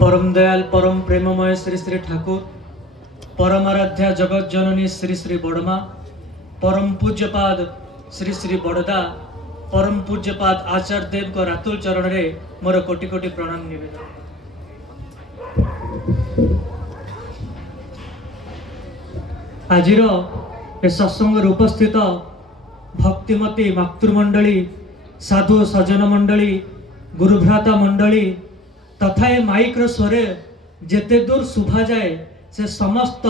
परम दयाल परम प्रेममय श्री श्री ठाकुर परमाराध्या जगत जननी श्री श्री बड़मा परम पूज्यपाद श्री श्री बड़दा परम पूज्यपाद आचार्य देव को रातुल चरण रे मोर कोटि कोटि प्रणाम निवेदन। आजिर ए सत्संग उपस्थित भक्तिमती मातृमंडली साधु सज्जन मंडली गुरुभ्राता मंडली तथा ए माइक्र स्वरे जेते दूर शुभा जाए से समस्त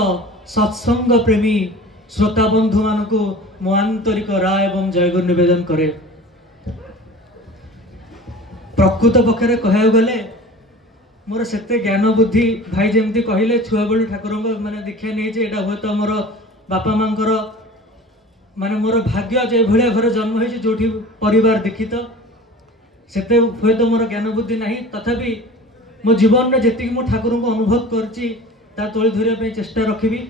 सत्संग प्रेमी श्रोता बंधु मान को मो आंतरिक राय एवं जयगुरु निवेदन करे। प्रकृत पक्षरे कह गले मोर सेते ज्ञान बुद्धि भाई जमती कहले छुआ बेलू ठाकुर माने दीक्षा नहीं एटा हुए तो मोर बापा मांकर माने मोर भाग्य जे भलिया घर जन्म होइछि जोठी परिवार दीक्षित सेते हुए तो मोर ज्ञान बुद्धि नहीं तथापि मो जीवन में जी मो ठाकुर को अनुभव करची ता तोली धरिया चेष्टा रखी।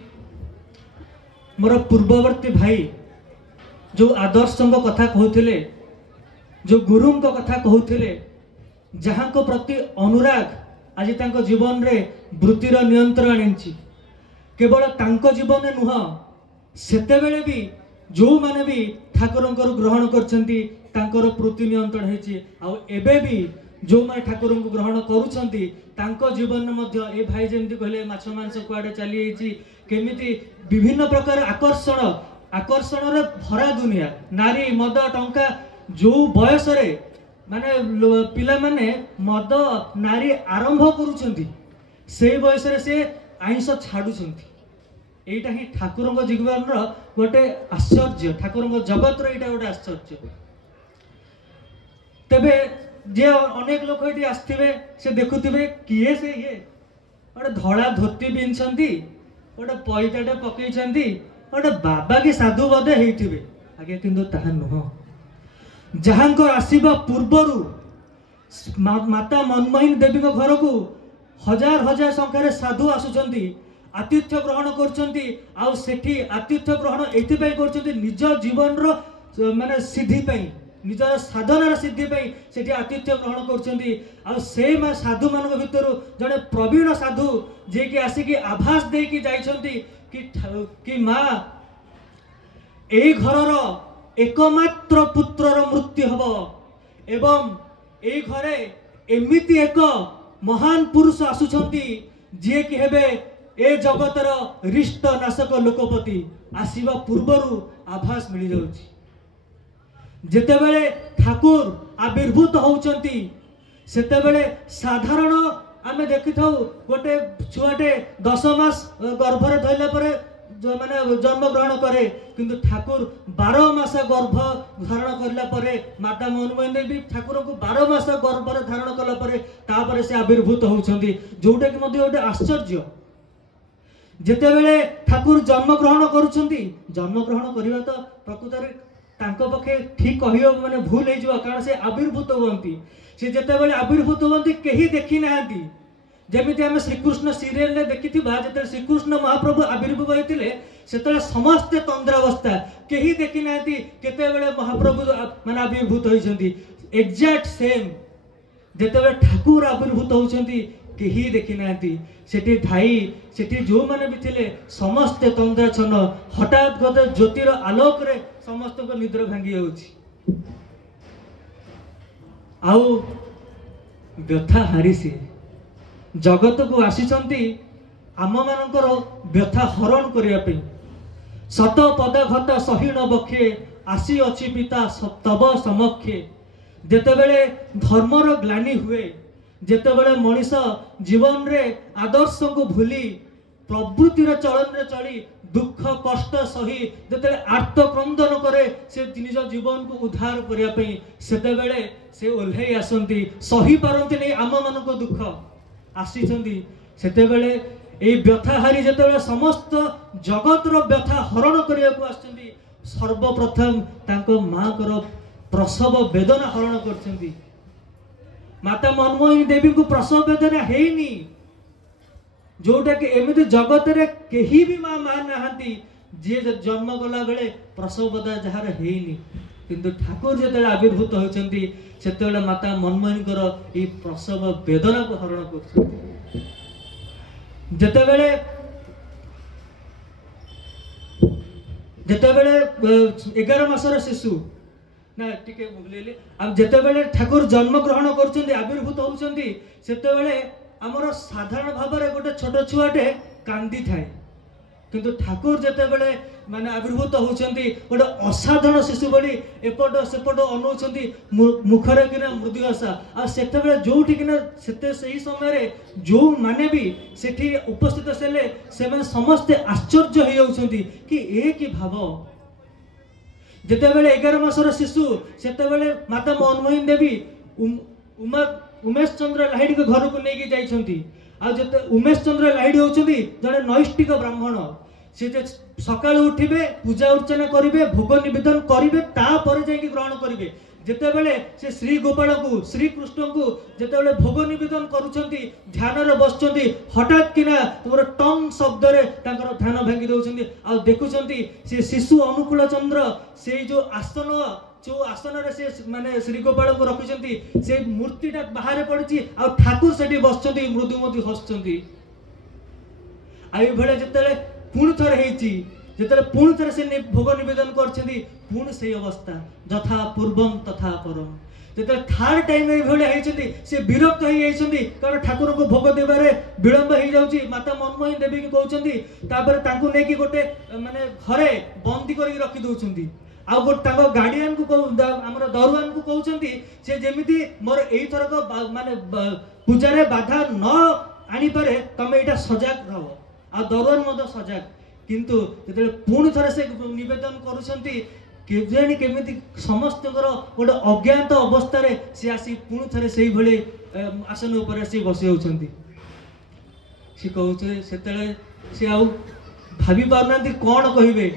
मोर पूर्ववर्ती भाई जो आदर्श कथा कहते जो गुरु कथा कहते जहाँ को प्रति अनुराग आज तांको जीवन रे वृत्तिर नियंत्रण आनी केवल तांको जीवन में नुह सेते बेले भी जो माने भी ठाकुर ग्रहण करछंती तांकर वृत्ति नियंत्रण होइछि आ एबे भी जो माने ठाकुर को ग्रहण करूछंती तांको जीवन में मध्य ए भाई जेमती कहले माछ मांस कुआडे चली आइछि केमिति विभिन्न प्रकार आकर्षण रे भरा दुनिया नारी मद टंका जो बयस रे माने पिला माने मद नारी आरंभ करूछंती से बयस रे से आइंस छाडुछंती एटा ही ठाकुर जीवन गोटे आश्चर्य ठाकुर जगत रो एटा गोटे आश्चर्य। तेबे जे अनेक लोक ये आसथिबे से देखुथिबे किए से ये गोटे धड़ा धोती पिंधछंती गोटे पैताटे पकईछंती गोटे बाबा की साधु बदे हेइथिबे आगे किंतु ताहा नुह जहांको आसीबा पूर्वरु माता मनमोहिनी देवी को घर को हजार हजार संख्यार साधु आसुछंती आतिथ्य ग्रहण करछंती आ सेठी आतिथ्य ग्रहण एथिपई करछंती निज जीवन रो माने सिद्धि पई निजर साधनार सिद्धि पई सेठी आतिथ्य ग्रहण करछंती आ से साधु मानक भितर जने प्रवीण साधु जे कि आसी कि आभास दे कि जाइछंती कि मां एई घरर एकमात्र पुत्रर मृत्यु हबो एवं एई घरे एमिति एक महान पुरुष आसुछंती जे कि हेबे ए जगतर रिष्ट नाशक लोकपति आसीबा पूर्वरु आभास मिल जाउछि जेतेबेले ठाकुर आविर्भूत होउचंती सेतेबेले साधारण आमे देखिथाउ गोटे छुआटे 10 मास गर्भरे धइला परे माने जन्म ग्रहण करे किंतु ठाकुर 12 मास गर्भ धारण करला परे माता मनमोहिनी देवी ठाकुर को 12 मास गर्भरे धारण कला परे तापरे से आविर्भूत होउचंती जोटा कि मध्ये गोटे आश्चर्य। जेतेबेले ठाकुर जन्म ग्रहण करूछंती जन्म ग्रहण करिवा तो प्रकृत रे तांको पखे ठीक कहियो माने भूल हे जो कारण से आविर्भूत होंती से जेतेबेले आविर्भूत होंती केही देखि नांती जेमिति हम श्री कृष्ण सीरियल रे देखिथिबा जेते श्री कृष्ण महाप्रभु आविर्भूत होइतिले सेतले समस्त तंद्रावस्था केही देखि नांती केतेबेले महाप्रभु माने आविर्भूत होइछंती एग्जैक्ट सेम जेतेबेले ठाकुर आविर्भूत होउछंती केही देखि नांती सेठी ठाई सेठी जो माने भी थिले समस्त तंद्राच्छन्न हठात गते ज्योतिर आलोक रे समस्त को निद्र भांगी जाउछि आउ व्यथा हारिसी जगत को आसीचंती आम मानकर व्यथा हरण करिया पे शत पदघत सहीन बक्षे आसी अछि पिता तब समक्षे जेतेबेले धर्मर ग्लानि हुए जेतेबेले मनीष जीवन रे आदर्श को भूली प्रवृत्तिर चलन रे चली दुख कष्ट सही जेते आर्त क्रंदन करे से निज जीवन को उद्धार करिया पे सेतेबेले से ओल्हेई आसंती सही पारंती नै आम मन को दुख आसीचंती सेतेबेले ए व्यथा हारी जेतेबेले समस्त जगत रो व्यथा हरण करिया को आछंती सर्वप्रथम तांको मां कर प्रसव वेदना हरण करछंती माता मनमोहिनी देवी को प्रसव वेदना हेनी जोटा कि एमती जगत रे केही भी मां मान नहांती जे जन्म गला बेले प्रसव वेदना जहार हेनी किंतु ठाकुर जो आविर्भूत होती से माता मनमोहनी ये प्रसव वेदना को हरण कर जितेबले 11 मासर शिशु ना टिके भूलिले अब जितेबले ठाकुर जन्म ग्रहण कर आविर्भूत होती से आमर साधारण भाव में गोटे छोट छुआटे कांदी थाए किंतु ठाकुर जितेबले माने आविर्भूत होती गोटे असाधारण शिशु बड़ी एपट सेपट अनौंती मुखरे कि मृदु आशा आते जो से समय जो माने भी सेठी उपस्थित से समस्ते आश्चर्य हो जाउछंती कि ए कि भाव जितेबले 11 मासर शिशु से माता मनमोहन देवी उमेश चंद्र लाहिड़ी के घर को लेकिन जाइछंती आते उमेश चंद्र लाहिड़ी होउछंती जने नैष्टिक ब्राह्मण से सकाल उठिबे पूजा अर्चना करिवे भोग निवेदन करिवे तापर जाई ग्रहण करिवे जितेबले से श्री गोपाल को श्री कृष्ण को जितेबले भोग निवेदन करुछंती ध्यान रे बसछंती हठात किना तमर टंग शब्द रे तांकर ध्यान भांगी दउछंती आ देखुछंती से शिशु अनुकूल चंद्र से जो आसन रे से माने श्री गोपाल को रखिछंती से मूर्तिटा बाहर पड़ची आ ठाकुर सेठी बसछंती मृदुमती हसछंती आइ भले जितेले पुणी थर जिते पुणी थर से भोग निवेदन कर से अवस्था यथा पूर्वम तथा परम जिते थर्ड टाइम ये से विरक्त होती कारण ठाकुर को भोग देवारे विलंब हो जाउची माता मनमोहन देवी की कहते नहीं गोटे माने घरे बंदी कर रखी दौरान आ गोटे गार्डियन को आमर दरुआन को कहते से जमी मोर यथरक माने पूजा बाधा न आनी पारे तमे एटा सजग रहो आ दरुआन मत सजग किंतु जो पुणी थे से नवेदन करुँचे केमी समस्त गोटे अज्ञात अवस्था सी आसी पुणी थे से भाई आसन उपर सी बसी होती सी कहते से भाभी पारना कौन कहे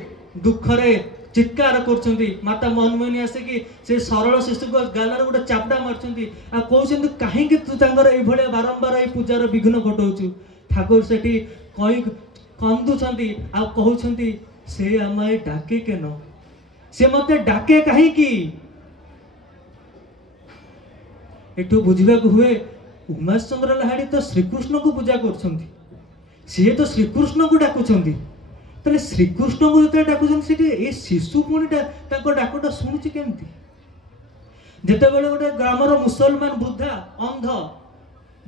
दुखरे चित्कार कर माता मनमोहनी आसिकी से सरल शिशु को गाल गोटे चापड़ा मार्च कहते कहीं तू ये बारंबार ये पूजार विघ्न घटाऊ ठाकुर से कही कंदुंट कहते से आम डाके केन से मत डाके कहीं एठू बुझा हुए उमेश चंद्र लाहाड़ी तो श्रीकृष्ण को पूजा कर तो श्रीकृष्ण को डाकुंट तेरे श्रीकृष्ण को जो डाकुंट से शिशु पुणी डाकटा शुणुची केमती जितेबाला गोटे ग्रामर मुसलमान वृद्धा अंध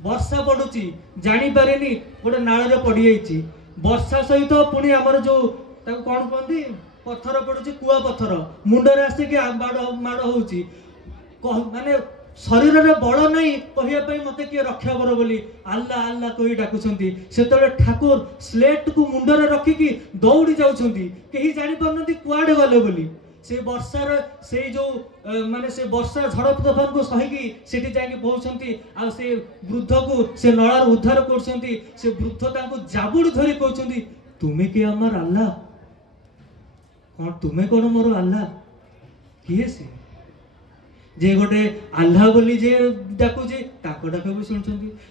वर्षा पड़ुची जानी पारेनी गोटे नाल पड़ जाइए वर्षा सहित पुणी आमर जो कौन कहती पत्थर पड़ुची कुआ पत्थर मुंडरे आसिकी माड़ होची माने शरीर में बल नहीं कहवाई मत किए रक्षा कर बोली आल्ला आल्ला कही डाकुंट से ठाकुर स्लेट को मुंडरे रखिकी दौड़ी जाउछंती केही जानी पारनती कुआडे गले बोली से वर्षार से जो माने से वर्षा झड़ तोफान को सहीकी सेठी जाके पहुंचती आ से वृद्ध को से नଳାर उद्धार करछंती से वृद्ध ताको जाबुड़ी धरी कहछंती तुमे के हमर अल्लाह कौन तुमे कौन मोर अल्लाह किए से जे गोटे आल्हा बोली जे डाकुची ताको डाक भी शुणुंट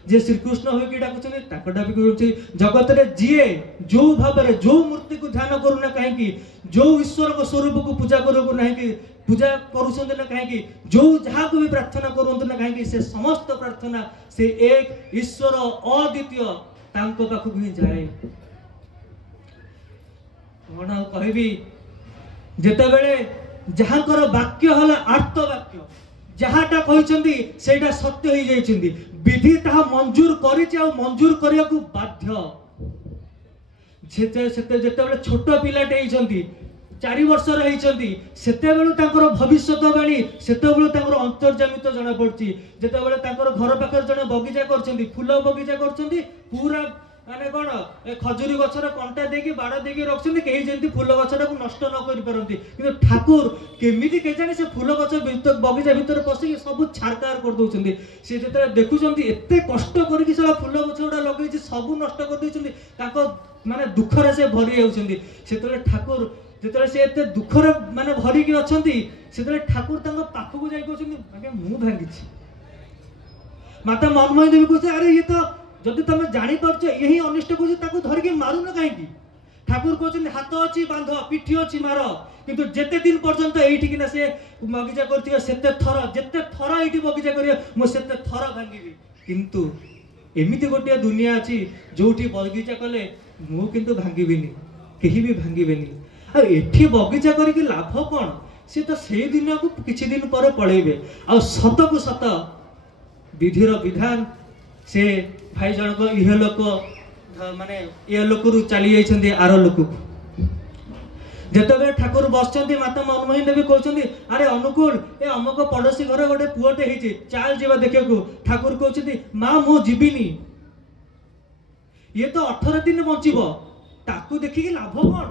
जे श्रीकृष्ण हो कि डाकुଛନ୍ତି ताको डाक भी जगत रे जीए जो भाव रे जो मूर्ति को ध्यान करूना कहीं जो ईश्वर को स्वरूप को पूजा करू ना कि पूजा करुछंते ना कहीं जो जहाँ को भी प्रार्थना करते ना कहीं से समस्त प्रार्थना से एक ईश्वर अद्वितीय तांको पाखु भी जाए कौन कहबी जेते बेले जहाँकर वाक्य हला आर्त वाक्य जहाँटा कहते सेटा सत्य हो जाइछंती विधि ताहा मंजूर करिछि आ मंजूर करिया को बाध्य जेते छोट पिलाटे होइछंती 4 वर्षर होइछंती सेतेबेलु तांकर भविष्यवाणी सेतेबेलु तांकर अंतर्जामित जना पड़छि जेतेबेले तांकर घर पाखर जने बगीचा करछंती फूल बगीचा करछंती पूरा माने कौन खजुरी गछर कंटा देकी बाड़ देकी रखछंती केही जेंती फूल गछटा को नष्ट न करि परंती किंतु ठाकुर केमिति के जाने से फूल गछ भीतर बगीचा भीतर पसी सब छारकार कर दउछंती से जेते देखुछंती एते कष्ट करिकि साला फूल गछडा लगैछि सब नष्ट कर दैछंती ताको माने दुखरे से भरि जाउछंती सेतले ठाकुर जेते से एते दुखरे माने भरि कि अछंती सेतले ठाकुर तांको पाखकु जाई कहछंती आगे मु भांगिछि माता मनमोहन देवी कहछे अरे ये तो जदि तुम जानी पार्छ यही अनिष्ट को धरिकी मारुन कहीं ठाकुर कहते हाथ अच्छी बांध पिठी अच्छी मार किंतु जेते दिन पर्यंत एठिकिना से बगीचा करथिबे सेते थर जेते थर एठी बगीचा करियो मो सेते थर भांगीबी किंतु एमिति गोटे दुनिया अछि जोठी बगीचा कले मु किंतु भांगीबिनी केही भी भांगीबेनी आ एठी बगीचा करिक लाभ कोन से तो से दिन को किछि दिन पर पळेबे आ सत को सत विधिर विधान से भाई जनक इह लोक माने ए लोक रु चली जाइछन्ती आर लोक जेतबे ठाकुर बसचन्ती माता मनमोहन देवी कहउछन्ती अरे अनुकूल ए अमक पड़ोसी घर गोटे पुओटे हेछि चाल जेबा देखियकु ठाकुर कहउछन्ती मां मो जीविनी ये तो 18 दिन बंचिबो ताकू देखिक लाभ कोन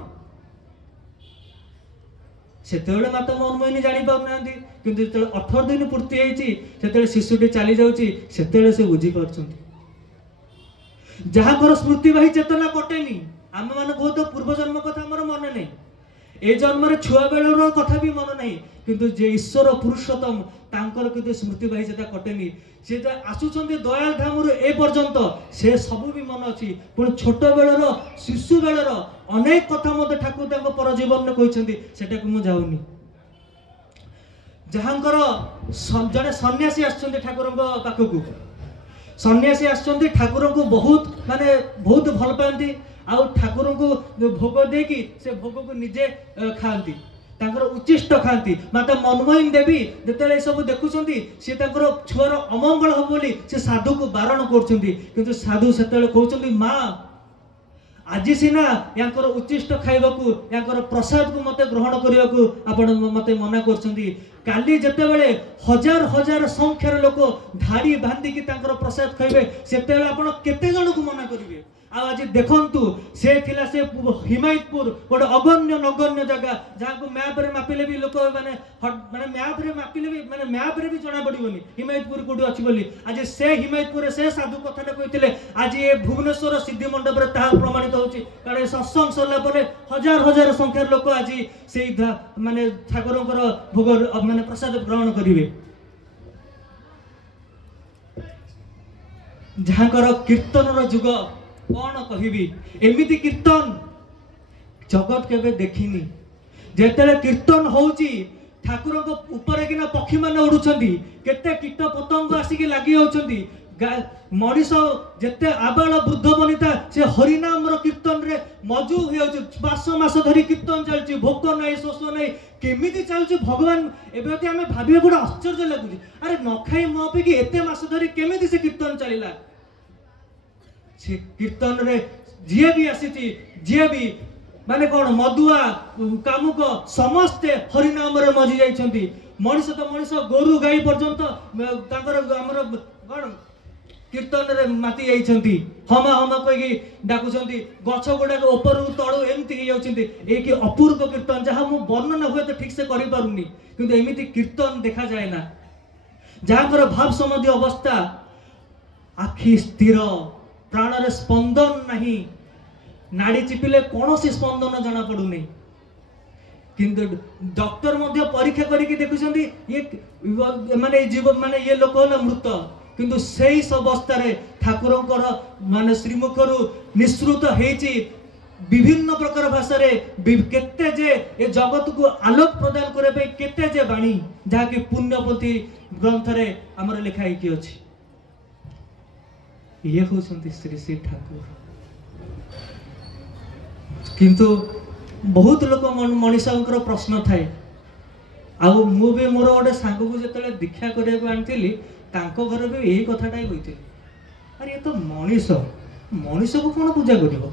सेतेबेले माता मनमोहिनी जानी पाउनांती किंतु जेतेबेले 18 दिन पूर्ति हेछि सेतेबेले शिशुटी चली जाउछि सेतेबेले से बुझी परछन्ती जहां स्मृतिवाही चेतना कटेनी आम मान बहुत पूर्व जन्म कथा हमर मन नहीं ए जन्म रे छुआ बेलर कथा भी मन नहीं किंतु जे ईश्वर पुरुषोत्तम तांकर किंतु स्मृतिवाही चेता कटेनी से आसुचंती दयाल धाम ए पर्यंत से सब भी मन अच्छी पुणी छोट बेलर शिशु बेलर अनेक कथा मत ठाकुर तांको पर जीवन में कहते सेटा को मु जाउनी जहांकर जड़े सन्यासी आछन्ती ठाकुर पाखक सन्यासी आछन्ती ठाकुर को बहुत माने बहुत भल पाती आ ठाकुर को भोग देकी से भोग को निजे खाती तांकर उच्चिष्ट खाती माता मनमोहन देवी जेतेले सब देखुछन्ती से तांकर छुआर अमंगल हो बोली से साधु को बारण करछन्ती किंतु साधु सेतेले कहउछन्ती मां आज सीना यांकर उच्चिष्ट खाइबाकू यांकर प्रसाद को मते ग्रहण करिबाकू आपण मते मना करछन्ती काली जेतेबेले हजार हजार संख्यार लोक धाड़ी बांधी की तांकर प्रसाद खाइबे सेतेबेले आपण केते जण को मना करिवे आज देखंतु से थिला से हिमायतपुर गोटे अगण्य नगण्य जगह जहाँ को मैप रे मापिले भी लोक माने माने मैप रे मापिले भी माने मैप रे भी जना पड़िबोनी हिमायतपुर कोडी अछि बोली आज से हिमायतपुर से साधु कथाटा कहिथिले आज ए भुवनेश्वर सिद्धि मंडप रे ताहा प्रमाणित होछि कारण सत्संग सरला परे हजार हजार संख्यार लोक आज सेई माने ठाकुरଙ୍କର भोग माने प्रसाद ग्रहण करिवे जहाँकर कीर्तनर जुग कौन कहबी एमिति कीर्तन जगत केबे देखिनी जेतेले कीर्तन होउची ठाकुर को ऊपर किना पक्षी माने उडुछंती केते कीट पतंग आसिके लागि होउछंती मनीष जेते आबाल वृद्ध बनिता से हरिनाम रो कीर्तन रे मजू होउछ मास मास धरी कीर्तन चलची भोक नै शोष नै केमिति चलची भगवान एबेति हमें भाबिए गुडा आश्चर्य लागुची अरे न खाई म पे कि एते मास धरी केमिति से कीर्तन चलिला से कीर्तन रे जे भी आसीची जे भी माने कोन मधुआ कामुक समस्ते हरिनाम रे मजी जाइछंती मनीष तो मनीष गोरु गाई पर्यंत तांकर हमर कोन कीर्तन रे माती जाइछंती हमा हमा कहि डाकुछंती गछ गोडा ऊपर तळु एमती हे जाउछंती ए कि अपूर्व कीर्तन जहा मु वर्णन हुए तो ठीक से करि पारुनी किंतु एमिति कीर्तन देखा जाय ना जहांकर भाव समाधि अवस्था आखि स्थिर प्राण रे स्पंदन नहीं नाड़ी चिपिले कौन सी स्पंदन जना पड़ू नहीं किंतु डॉक्टर मध्य परीक्षा करके देखुछंती ये माने जीवन माने ये लोक होला मृत किंतु सेई अवस्था रे ठाकुरंकर माने श्रीमुखरु निश्रुत हेची विभिन्न प्रकार भाषा रे केते जे ए जगत को आलोक प्रदान करे पे केते जे बाणी जहा कि पुण्यपति ग्रंथ रे हमर लिखाई की अछि ये होसंती श्री श्री ठाकुर किंतु बहुत लोक मनीषांकर प्रश्न थाए आउ मु भी मोर गोटे सांग को जेतले दीक्षा करे को आनथिली तांको घर भी यही कथाटा ही होइते अरे ये तो मनीष मनीष को कोन पूजा करिवो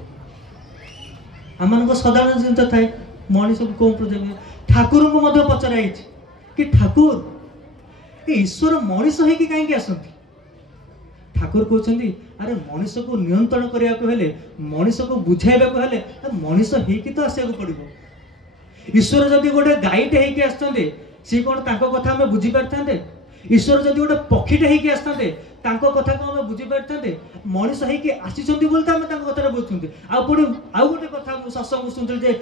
आमान को साधारण चिंता थाए मनीष को कोन पूजा करिवो ठाकुर को मध्य पचराई कि ठाकुर ईश्वर मनीष है कि काहे कि आसंती ठाकुर कहते अरे मनीष को नियंत्रण करने को हेले मनीष को बुझाइबा को हेले मनीष हेकि तो आसिया को पड़िबो ईश्वर जदि गोटे गाईटे हेकि आसतंते सी कोन तांको कथा हमें बुझी पारथांते ईश्वर जदि गोटे पक्षीटे हेकि आसतंते तांको कथा को हमें बुझी पारथांते मनीष हेकि आसीचंती बोलते हमें तांको कथा बुझुंते आ पुणी आ गोटे कथा सत्संग सुनते जे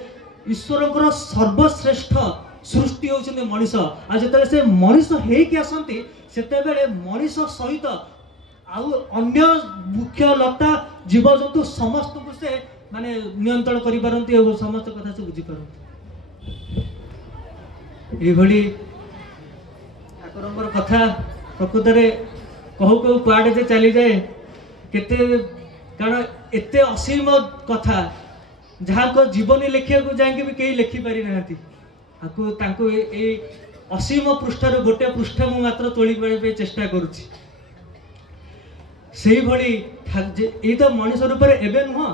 ईश्वरଙ୍କର सर्वश्रेष्ठ सृष्टि होउछन्ते मनीष आ जेतले से मनीष हेकि आसंती सेते बेले मनीष सहित आउ अन्य मुख्य लता जीव जंतु समस्त को से माने नियंत्रण करि पारंती और समस्त कथा से बुझी पारंती ए भली ठाकुरंकर कथा प्रकृत रे कहू कहू कुआडे जे चली जाए केते कारण एते असीम कथा जहाँ को जीवन लिखा को जाए भी कहीं लिखि पारि नाहांती आकु तांको ए असीम पृष्ठार गोटे पृष्ठ मु मात्र तोली पारे चेष्टा करुछि सेही भली ए तो मनुष्य रूप में एबे नुह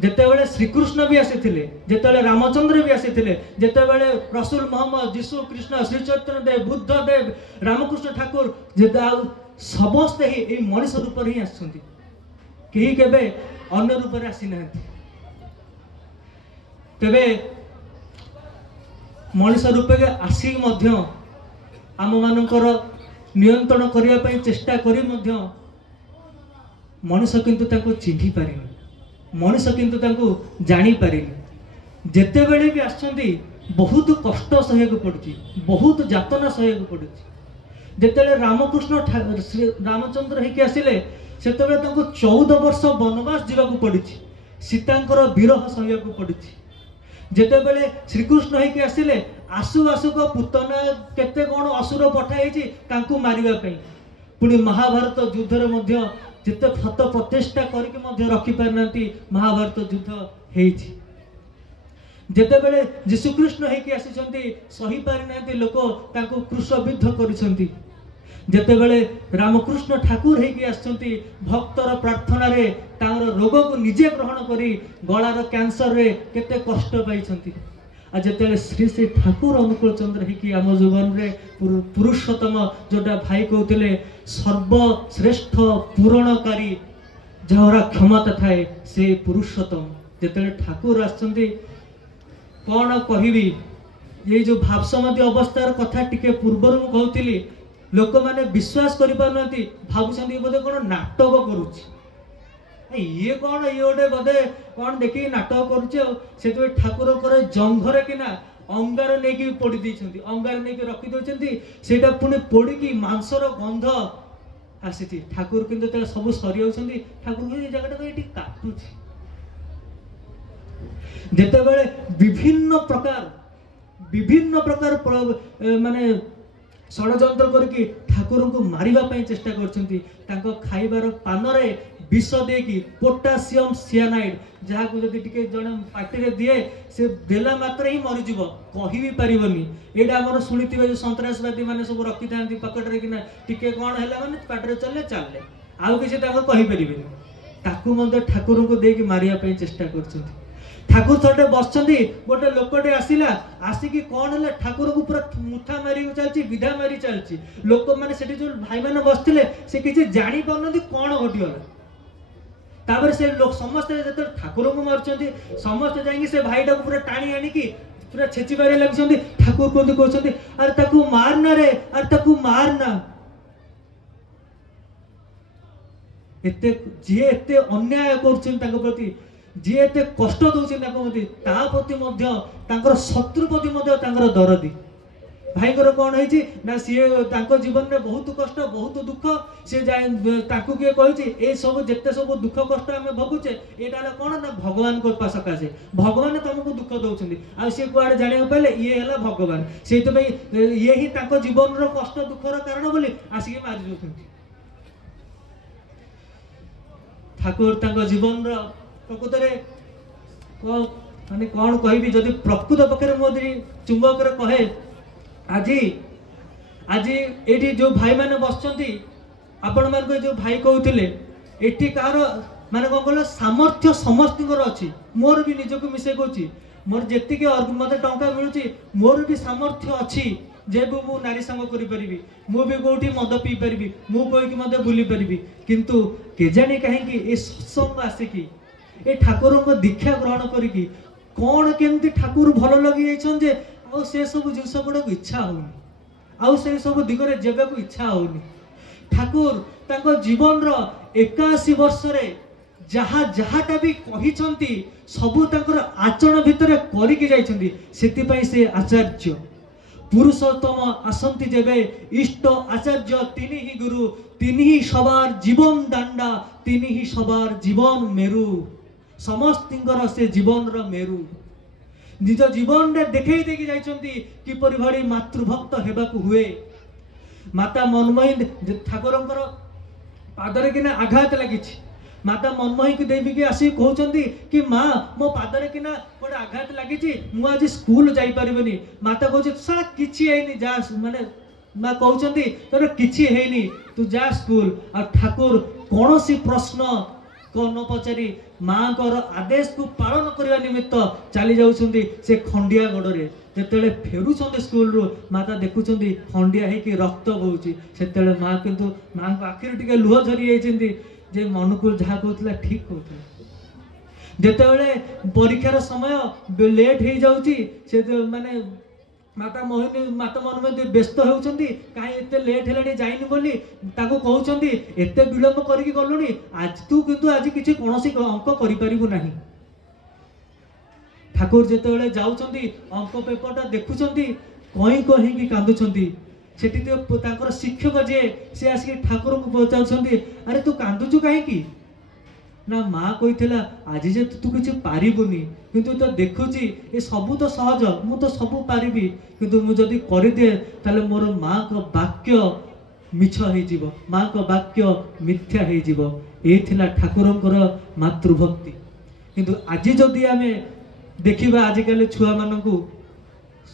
जेतेबेले श्रीकृष्ण भी आसीथिले जेतेबेले रामचंद्र भी आसीथिले जेतेबेले रसूल मोहम्मद जीशु कृष्ण श्री चैतन्य देव बुद्ध देव रामकृष्ण ठाकुर समस्ते ही मनुष्य रूप ही आसुंती कहीं केबे अन्य रूप में आसी नाहांती तेबे मनुष्य रूप के आसी मध्य आम मानकर नियंत्रण करने पई चेष्टा करी मध्य मनुष्य किंतु ताको चिन्हि पारिनी मनुष्य किंतु ताको जानी पारिनी जेतेबेले भी आछंती बहुत कष्ट सहयोग पड़ुची बहुत यातना सहयोग पड़ुची जेतेबेले रामकृष्ण रामचंद्र हेकि आसिले सेतेबेले ताको 14 वर्ष वनवास जीवाकू पड़ुची सीतांकर विरह सहयोग पड़ुची जेतेबेले श्रीकृष्ण हेकि आसिले आसु आसु को पुतना केते कोन असुर पठाइछि तांकू मारिबा पई पुणी महाभारत युद्ध रे मध्य जिते फत प्रतिष्ठा करके मध्य रखी पारनांती महाभारत युद्ध हेछि जेतेबेले यीशुकृष्ण हेकि आसिछंती सही पारिनांती लोक तांको क्रूशबिद्ध करिसंती जेतेबेले रामकृष्ण ठाकुर हेकि आछंती भक्तर प्रार्थना रे तार रोग को निजे ग्रहण करी गलार कैंसर रे केते कष्ट पाइछंती आ जेतेबेले श्री श्री ठाकुर अनुकूल चंद्र हेकि आम जीवन रे पुरुषोत्तम जोटा भाई कहते सर्वश्रेष्ठ पूरणकारी जहरा क्षमता थाए से पुरुषोत्तम जेतेबेले ठाकुर आछंती कौन कहबी ये जो भावसमाधि अवस्थार कथा टिके पूर्वर मु कहउतिली लोक माने विश्वास करि पारनती भाबुछंती बोधे कोन नाटक करूछि ये कौन ये गोटे बोधे कौन देखी नाटक करुचे से ठाकुर जंघरे कि ना अंगार नहीं पोड़ी देइछंती अंगार नहीं रखी दउछंती सेटा पुणी पोड़ी मांसर गंध आसी ठाकुर किंतु सब सरी जाउछंती ठाकुर ये जगह ये काटुछि जेतेबेले विभिन्न प्रकार माने षड़यंत्र करके ठाकुर को मारिबा पई चेष्टा करछंती तांको खाइबार पानरे विष देकी पोटासियम सियानाइड जहाँ को जदि टिके जने पार्टी रे दिए से देला मात्र ही मरि जीव कहि भी परिबनी एडा हमर सुनिथिबे जो संतरासवादी माने सब रखि थांती पकेट रे किना टिके कोन हैला माने पार्टी रे चले चाले आउ किछि ताको कहि परिबेनी ताकू मते ठाकुर को देकी मारिया पई चेष्टा करछंती ठाकुर थोड़े बसचंदी गोटे लोकटे आसिला आसिकी कौन है ठाकुर को पूरा मुठा मारी चलती विधा मारी चलती लोक मैंने से जो भाई मैंने बसते से किसी जानी पारना कौन घटीगला तापर से लोक समस्ते जो ठाकुर को मार्च समस्ते जाइए से भाईटा को पूरा टाणी आणिकी पूरा छेची बारे लगी ठाकुर को कहते अरे ताकू मारना रे अरे ताकू मारना एते जे एते अन्याय कर प्रति जी एते कष्ट दौरान प्रति शत्रु प्रति दरदी भाई कौन है ना सी जीवन में बहुत कष्ट बहुत दुख सी किए कही सब जिते सब दुख कष्ट आम भोगुचे यहाँ कौन ना भगवान को सकाशे भगवान तुमको दुख दौरान सी कुआड़े जाना पाले ये है भगवान से ये ही जीवन कष्ट दुखर कारण बोली आसिक मारी दौरान ठाकुर जीवन प्रकृत माने कौन कहबी जदि प्रकृत पक्षे मोदी चुंबक कहे आज आज ये जो भाई मैंने बसचंती आपण मान जो भाई कहते ये कार माने कौन कहल सामर्थ्य समस्त अच्छी मोर भी निजक मिसे कहूँ मोर जी मत टाँचा मिलूँ मोर भी सामर्थ्य अच्छी जे मु नारी संग करी मु भी कौटी मद पी पारि मु कहीकि मत बुली पारि किंतु केजाणी कहीं सत्संग आसिकी ए ठाकुर को दीक्षा ग्रहण करी कौन केमती ठाकुर भल लगी जे आ से सब जिनस गुड़ा इच्छा होनी आउ से सब दिगरे जेबे को इच्छा होनी ठाकुर तांको जीवन रो 81 वर्ष रे जहा जहाटा भी कहिसंती सबु तांकर आचरण भितर करिकि जाइछंती सेति पई से आचार्य पुरुषोत्तम आसंती जेबे इष्ट आचार्य तिनि ही गुरु तिनि ही सबार जीवन दांडा तिनि ही सबार जीवन मेरु समस्तिंकर से जीवन मेरु निज जीवन रे देखई देकी जाइछंती किपरि भली मातृभक्त हेबाकू हुए। माता मनमोही ठाकुरंकर पादरे किना आघात लागिछि। माता मनमोही की देवी के आसी कहउछंती कि माँ मो पादरे किना गोटे आघात लागिछि मु आज स्कूल जाई परिबनी। माता कहउछि साला किछि हेनी जा माने माँ कहउछंती तोर किछि हेनी तू जा स्कूल। आ ठाकुर कोनोसी प्रश्न को न पचारि माँ को आदेश को पालन करने निमित्त चली जाउछंती से खंडिया गड़े। जेतेले फेरुछंती स्कूल रो माता देखुछंती खंडिया है कि रक्त बोउछि सेतेले माँ किंतु माँ को आखिर टिके लुह झरी जाइछंती जे मन को जहा कहउतला ठीक कहउतला। जेतेले परीक्षार समय लेट हो जाउछि से माने माता मनमोही व्यस्त होउछंती काहे एते लेट हेलानी जाइनि बोली ताको कहउछंती एते विलंब करिकि गलुनी आज तू किंतु आज किछि कोनोसी अंक करि परिबु नाही। ठाकुर जेतेबेले जाउछंती अंक पेपरटा देखुछंती कहीं कहीं कि कांदुछंती। सेठी तो तांकर शिक्षक जे से आसी ठाकुर को पचाउछंती अरे तू कांदुछु काहे कि ना माँ कही आज जे तू किसी पारिबुनी किंतु तो देखुची ये सबू तो सहज मु तो सबू पारिबी किंतु मु जदि करदिए ताले मोर माँ को वाक्य मिछ हो जीवो माँ को वाक्य मिथ्या हो जीवो। ये थिला ठाकुरंकर मातृभक्ति। किंतु आज जदि आमे देखिबा आजिकल छुआ मानकू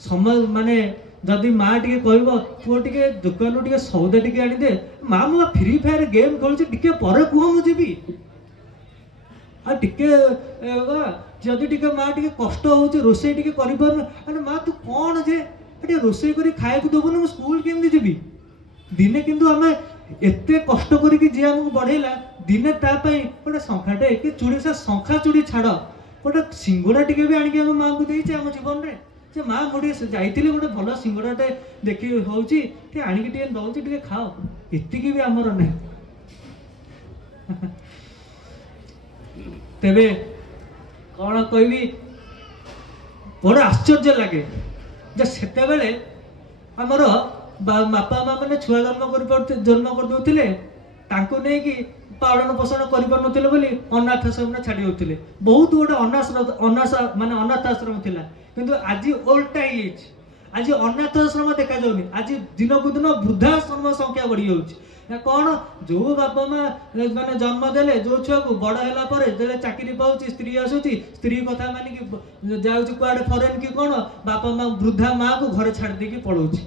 समय माने जदि माँ टी कहब पुओ टे दुकान टे सौदा टे आनी दे माँ मु फ्री फायर गेम खेलुची टिके पर कुह मु जीवी टिके जदि टिके माँ टिके कष्ट होउची रोषे टिके करि परन अरे माँ तू कौन जे टे रोषे करी खाए दबुन मु स्कूल केमती जीवी। दिने किंतु आमे एते कष्ट करिकि जे हमकु बढ़ेला दिने ता पई गोटे संखाटे कि चूड़ी से संखा चूड़ी छाड़ गोटे सिंगड़ा टिके भी आनिक हम माँ को देइछे हम जीवन रे जे माँ मुझे जाइतिली गोटे भल सिंगड़ाटे देखि होउची टे आनिक टिके दउची टिके खाओ एतिकी भी हमर नै। तेबे कौन कहबी बड़ आश्चर्य लगे जे सेते बेले हमर बापा माँ मैंने छुआ जन्म कर दउथिले तांको नै कि पालन पोषण करि पर नथिले बोली अनाथ आश्रम छाड़ी होउथिले। बहुत गोटे अनाथ आश्रम थिला किंतु आज उल्टा ही आज अनाथ आश्रम देखा जाउनी आज दिन को दिन वृद्धाश्रम संख्या बढ़ी जाउछि। कौन जो बापा माँ मैंने जन्म देले जो छुआ को बड़ है जो चाकरी पाँच स्त्री आसूची स्त्री कथा मानिक जाऊँ कुआडे फरेन कि कौन बापा माँ वृद्धा माँ को घर छाड़ देकी पलाउछि।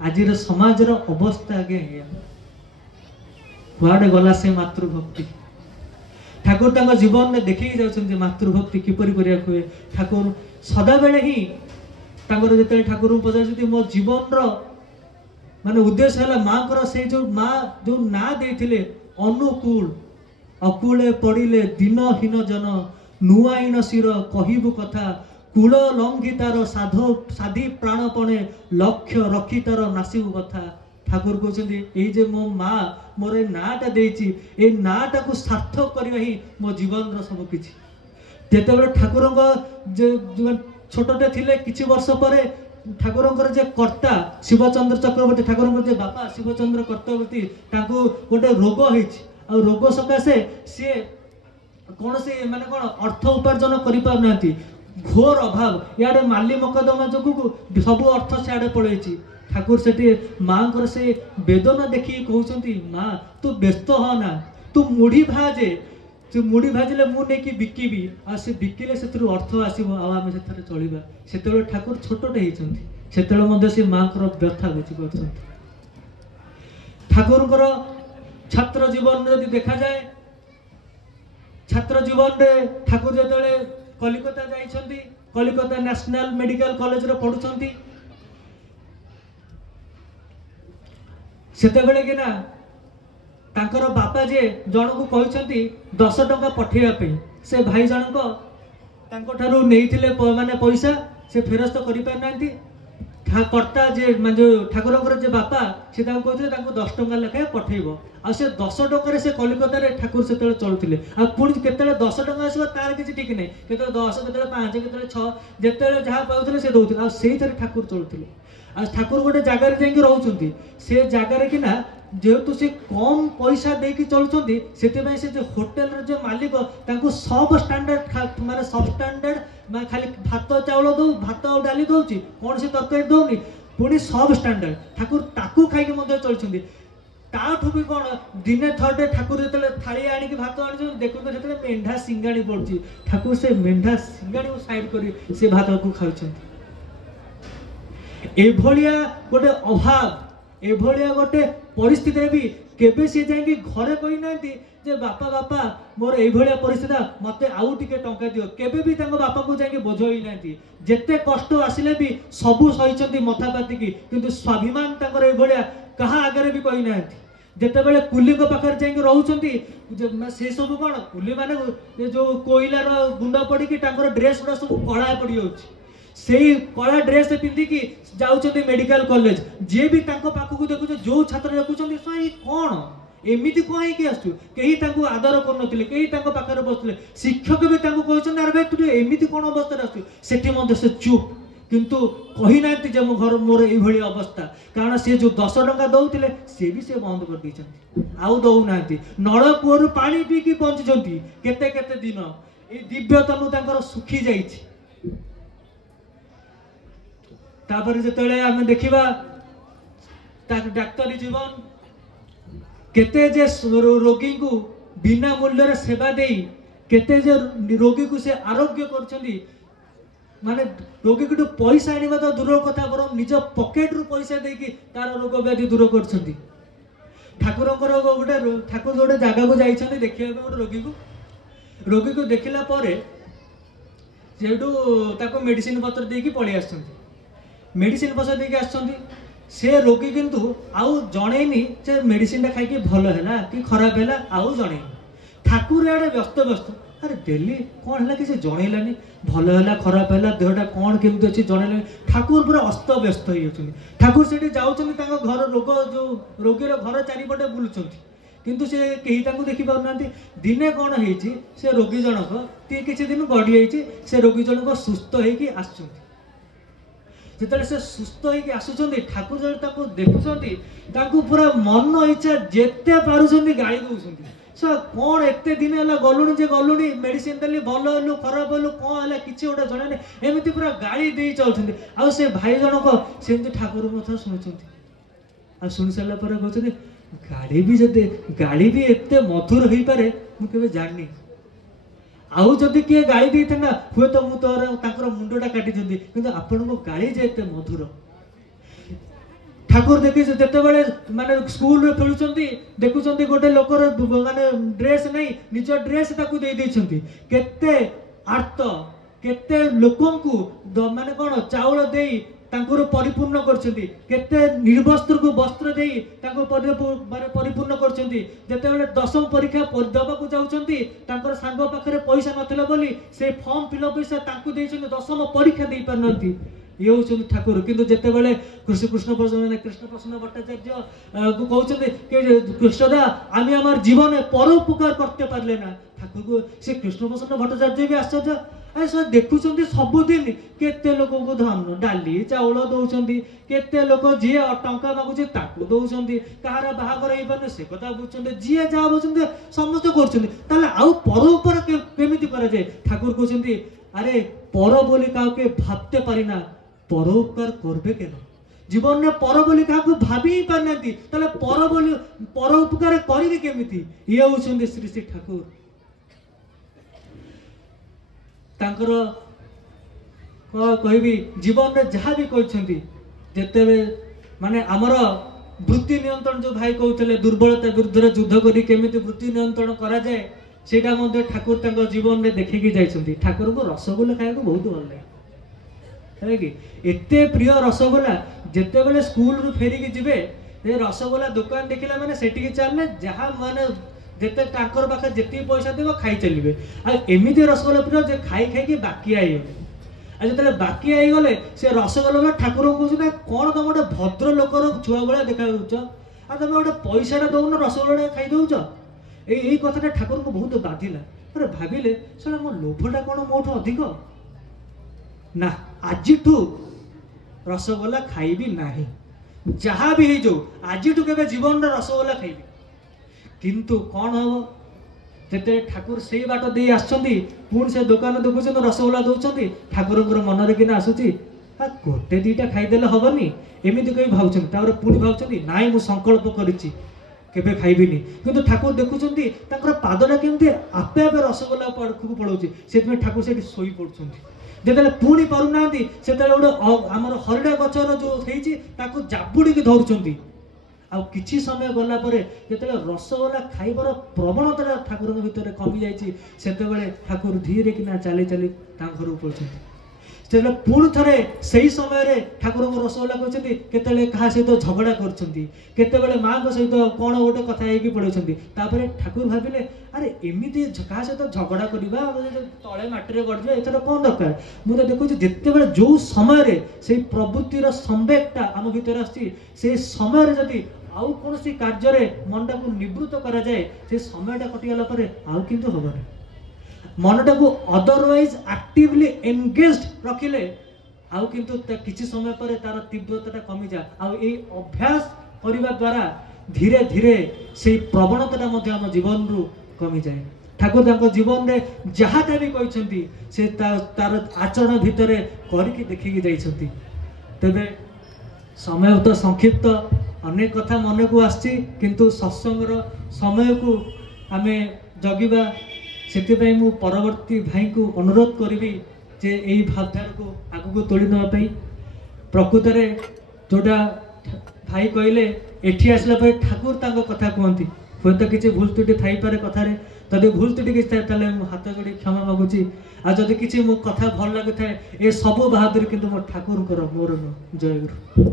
आज समाज अवस्था आगे कुआडे गला से मातृभक्ति। ठाकुर तांको जीवन में देखी जाउछन्ति मातृभक्ति किपरि करिया हुए। ठाकुर सदा बेले ही तांकर जेते ठाकुर पचार मो जीवन माने उद्देश्य है माँ को से जो माँ जो ना देथिले अनुकूल अकूले पड़िले दिनहीन जन नुआईन शिर कहबू कथा कूल लंघितार साधो साधी प्राणपणे लक्ष्य रखी तार नासिबू कथा। ठाकुर कहते ये जे मो माँ मोर नाटा देछि ए नाटा को सार्थक करबा ही मो जीवन सब किछि। जेतेबेले ठाकुर छोटटे थिले किछि वर्ष परे ठाकुरंकर जे कर्ता शिवचंद्र चक्रवर्ती ठाकुरंकर जे बापा शिवचंद्र चक्रवर्ती तांको गोटे रोग होइछि आ रोग सकाशे सी कौन से माने कौन अर्थ उपार्जन करि पार नांती घोर अभाव याडे माली मकदमा जोगु सब अर्थ सियाडे पळेछि। ठाकुर सेठी माँ को से वेदना देखी कहउछंती माँ तू व्यस्त हो ना तू मुढ़ी भाजे तू मुढ़ी भाजिले मु नेकी बिकिबी आ से बिकिले सेतरु अर्थ आसीबो आ आमे सेथरे चलिबा। सेतेले ठाकुर छोटटे हिचंती सेतेले मध्ये से माँ को व्यथा बुझी परछंती। ठाकुर छात्र जीवन यदि देखा जाए छात्र जीवन रे Thakur जेतेले Kolkata जाइछंती Kolkata national medical college रे पढुछंती सेतेबेले कि ना तांकर बापा जे जन को कहते 10 टंका पठेया पे से भाई जनक तांको नहीं माने पैसा से फेरस्त करि पार नांती कर्ता जे जो ठाकुर जे बापा से कहते 10 टंका लेखाएं पठेब आ से 10 टंका से कलिकता रे ठाकुर से चलुले आ पुणी केतले 10 टंका आसो तार किसी ठीक नहीं केतले 10 केतले 5 केतले 6 जेतले जहाँ पाउथले से दउथले आ सेही थरे ठाकुर चलुले। आ ठाकुर गोटे जगार जाइए रोचुंती से जगार कि ना जेहेतु से कम पैसा देकी चलुछंती सेते से जो होटल रे जो मालिक तांको सब स्टैंडर्ड माने सब स्टैंडर्ड माने खाली भात चाउल दो भात और डाली दउची कोन से तरकारी दउनी पुणी सब स्टैंडर्ड ठाकुर ताकू खाई के चलुछंती ताठू भी कौन दिने थरटे ठाकुर जो थाली आनिक भात आनी देखते से मेढ़ा सिंगाणी पड़ी ठाकुर से मेढ़ा सिंगाणी को साइड कर से भात को खाऊ एभलिया गोटे अभाव एभलिया गोटे परिस्थिति भी केबे सी जाइए घरे कही ना जे बापा बापा मोर एभलिया परिस्थिति मते आउ टिके टंका दियो केबे भी तांको बापा को जाइए बोझई ना जेते कष्ट आसिले भी सबू सही मथा पातिकी किंतु स्वाभिमान तांकर एभलिया कहा आगे भी कही ना जितेबाला कुली पाखे जाइए रोच से सब कौन कुली माने जो कोईलार गुंड पड़ी ड्रेस गुड़ा सब कला पड़ जाऊँगी से कला ड्रेस पिंधिकी जाऊँच मेडिकल कॉलेज जी भी पाखक देखुच जो छात्र देखुं कौन एमती कौन है आसु कहीं आदर कर कहीं पाखे बसते शिक्षक भी कहते अरे भाई तू एमती कौन अवस्था आसु से चुप किंतु कही ना जे मो घर मोर ये अवस्था कारण सी जो 10 टंका दौले सी भी से बंद कर दी आउ दौना नल कूअर पा पीकी बंचुंट केते केते दिन ये दिव्य तनु तांकर सुखी जाइछि तापर जेतेले आमे देखिबा डाक्तरी जीवन केते जे रोगी को बिना मूल्य रे सेवा देई केते जे रोगी को से आरोग्य करछंदी माने रोगी को पैसा आनिबा तो दूर कथा बरम निज पॉकेट रु पैसा देकी तार रोग व्याधि दूर करछंदी ठाकुरंकर गोटे ठाकुर गोटे जगह को जाइछंदी देखिबा गोटे रोगी को देखिला परे जेडू ताको मेडिसिन पत्र देकी पळी आछंदी मेडिसिन पत्र देकी आछंदी से रोगी किंतु आउ जणेनी जे मेडिसिन खाई कि भल है कि खराब है आउ जणेनी ठाकुर आड़े व्यस्त व्यस्त अरे डेली कौन है कि जनइलानी भल है खराब है देहटा कौन केमती अच्छी जनइलानी ठाकुर पूरा अस्त व्यस्त हो ठाकुर से जाऊँच घर रोग जो रोगीर घर चारिपटे बुलूँ किंतु से कहीं देखी पार ना दिने कौन है से रोगी जनक किसी दिन गड़ी से रोगी जनक सुस्थ होगी आसुँच जिते से सुस्थ होगी आसुँच ठाकुर जो देखुं पूरा मन इच्छा जेते पारुंट गाड़ी दौरान सर कौन एत दिन है गलुणी जे गलुणी मेडिसिन देली भल हलु खराब हलु कौन है किसी गोटे जन एमती पूरा गाड़ी दे चलते आ से भाई जनक सेमती ठाकुर कथा शुणुं शुणी सारा कहते गाड़ी भी जदे गाड़ी भी एत मधुर हो पारे मुझे जानी आउ जदि किए गाड़ी देता हुए तो मुझे मुंडा काटी कि आपण गाड़ी जे एत मधुर ठाकुर देखी जिते माने स्कूल खेलुंट देखुं गोटे लोकर माने ड्रेस नहीं निज ड्रेस केते आर्त केते लोकन को माने कौन चाउल दे परिपूर्ण करते निर्वस्त्र को वस्त्र दे परिपूर्ण करते दशम परीक्षा दबा जाऊँच सांग पाखे पैसा नाला बोली से फॉर्म फिलअप पैसा दशम परीक्षा दे पार ये हूँ ठाकुर किंतु जितेबाला कृष्ण प्रसन्न भट्टाचार्य को कहते कृष्णदा आम आम जीवन परोपकार करते पारे ना ठाकुर को से कृष्ण प्रसन्न भट्टाचार्य भी आश्चर्य अरे सर देखुं सबुदिन केते लोक को धान डाली चाउल दौरान केते लोक जी टंका मागुचे दौरान कहार बाहागर हो पारे से कथा बुझुं जी जहाँ बुझे समस्त कर आउ परोपकार केमिति करा जाए ठाकुर कहते अरे पर बोली क्या भाबते पारिना परोपकार करबे केन जीवन में पर बोली क्या भाभी ही पार ना पर बोली पर उपकार करेंगे केमिति ये होउछन्ते श्री श्री ठाकुर तांकर कहबी जीवन में जहाँ भी कहते जिते माने आमर वृत्ति नियंत्रण जो भाई कहते दुर्बलता विरुद्ध युद्ध करी केमिति वृत्ति नियंत्रण करा जाए सेटा मध्य ठाकुर तांको जीवन में देखिकी जाइछन्ति ठाकुर को रसगोल्ला खाया बहुत भल लगे है कि एते प्रिय रसगोल्ला जिते बेले स्कूल रु फेरिकी जिबे रसगोल्ला दुकान देखला माने सेटिकी चलने जहाँ माने जिते तांकर पाखे जेती पैसा देबो खाई चलिबे आ एमिति रसगोल्ला प्रिय जे खाई खाई बाकी आई आ जते बाकी आई गले से रसगोल्ला ठाकुर को कहछना कोन तुम गोटे भद्र लोकर छुआ बेला देखा जाउछ आ तुम गोटे पैसा दउन रसगोल्ला खाई दउछ यही कथा ठाकुर को बहुत बाधिला अरे भाविले सर मो लोभटा कौन मोठ अधिक ना आज रसगोल्ला खाइबी नहीं जहाँ भी हो आज के जीवन रसगोला खाइबी किंतु कौन हम जिते ठाकुर से बाट दे पुणी से दुकान देखुं रसगोला दौरान ठाकुर मन कि आसूसी गोटे दीटा खाईदेले हेनी एमती कहीं भावुं पुणी भावुं नाई मुझ संकल्प करी खाइबिनी किंतु ठाकुर देखुं पादटा केमती आपे आपे रसगोला पाखक पड़ोची से ठाकुर से शोई पड़ुं जिते पुणी पारना से गोटे आम हरिड़ा गचर जो होती जाबुड़ी धरुंच कि समय गला जिते रसगोला खाइबार प्रवणता ठाकुर भितर कमी जाते ठाकुर धीरे किना चली चली घर पड़ते पुणी थे से समय ठाकुर रसगोला कहते क्या सहित झगड़ा करते माँ सहित कौन गोटे कथा हो पड़े ठाकुर भाविले अरे एमती क्या सहित झगड़ा करवा तले मटी गढ़ एथर कौन दरकार मुझे देखुची जिते जो समय से प्रवृत्तिर संवेगटा आम भर आसे समय जदि आउ कौन कार्य मनटा को निवृत्त करा जाए से समयटा कटिगला आउ किंतु हबनी मनटा को अदरवाइज एक्टिवली एंगेज रखिले आउ किंतु किसी समय पर तार तीव्रता कमी जाए अभ्यास करने द्वारा धीरे धीरे से प्रवणता आम जीवन रु कमी जाए ठाकुर जीवन में जहाँटा भी कहते से तार आचरण भितर करके देखिकी जाइछंती तेबे समय तो संक्षिप्त अनेक कथा मन को आसी किंतु सत्संग समय को आमे जगिबा से मु परवर्ती भाई को अनुरोध करी जे यही भावधारा को आगू तोड़ी नापी प्रकृत में जोटा भाई कहले एठी आसला ठाकुर तांको कथा कहती हूँ तो किसी भूल त्रुटि थी पारे कथार जदि भूल त्रुटि किसी थाए हाथ जोड़ी क्षमा मागुची आदि किसी मो कथा भल लगी था ये सब बहादुरी किंतु मो ठाकुर मोर जय गुरु।